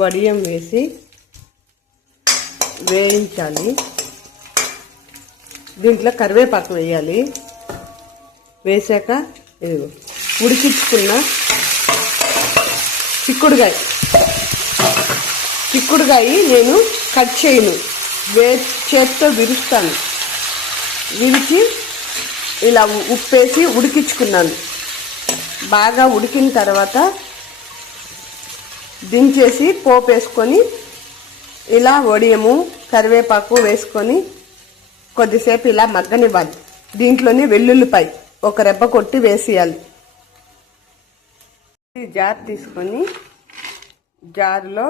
వడియం వేసి వేయించాలి. దీంట్లో కరివేపాకు వేయాలి. వేసాక ఇదిగో ఉడికించుకున్న చిక్కుడుగాయ నేను కట్ చేయను, చేతితో విరుస్తాను. విరిచి ఇలా ఉప్పేసి ఉడికించుకున్నాను. బాగా ఉడికిన తర్వాత దించేసి పోపు వేసుకొని ఇలా వడియము కరివేపాకు వేసుకొని కొద్దిసేపు ఇలా మగ్గనివ్వాలి. దీంట్లోనే వెల్లుల్లిపాయ ఒక రెబ్బ కొట్టి వేసేయాలి. జార్ తీసుకొని జారులో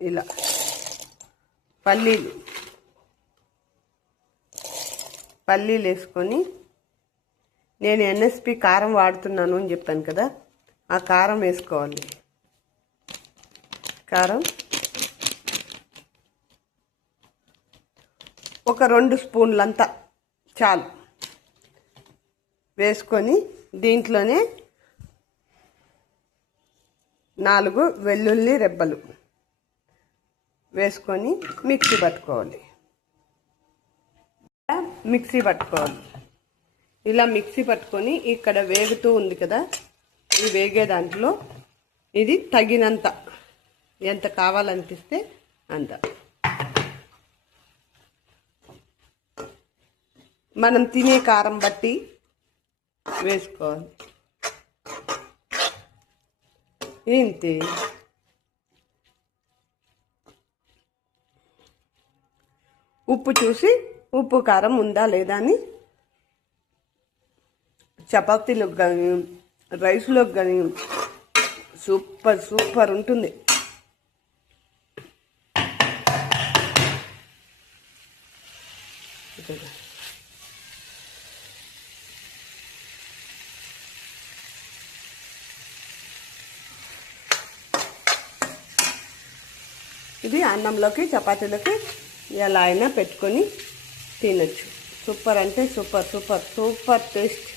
ఇలా పల్లీలు వేసుకొని, నేను ఎన్ఎస్పి కారం వాడుతున్నాను అని చెప్పాను కదా, ఆ కారం వేసుకోవాలి. కారం ఒక 2 స్పూన్లంతా చాలు వేసుకొని దీంట్లోనే 4 వెల్లుల్లి రెబ్బలు వేసుకొని మిక్సీ పట్టుకోవాలి. ఇలా మిక్సీ పట్టుకొని ఇక్కడ వేగుతూ ఉంది కదా, ఈ వేగే దాంట్లో ఇది తగినంత ఎంత కావాలనిపిస్తే అంత మనం తినే కారం బట్టి వేసుకోవాలి. ఏంటి ఉప్పు చూసి ఉప్పు కారం ఉందా లేదా అని చపాతీలోకి కానీ రైస్లోకి కానీ సూపర్ ఉంటుంది. ఇది అన్నంలోకి చపాతీలోకి ఎలా అయినా పెట్టుకొని తినచ్చు. సూపర్ అంటే సూపర్ టేస్ట్.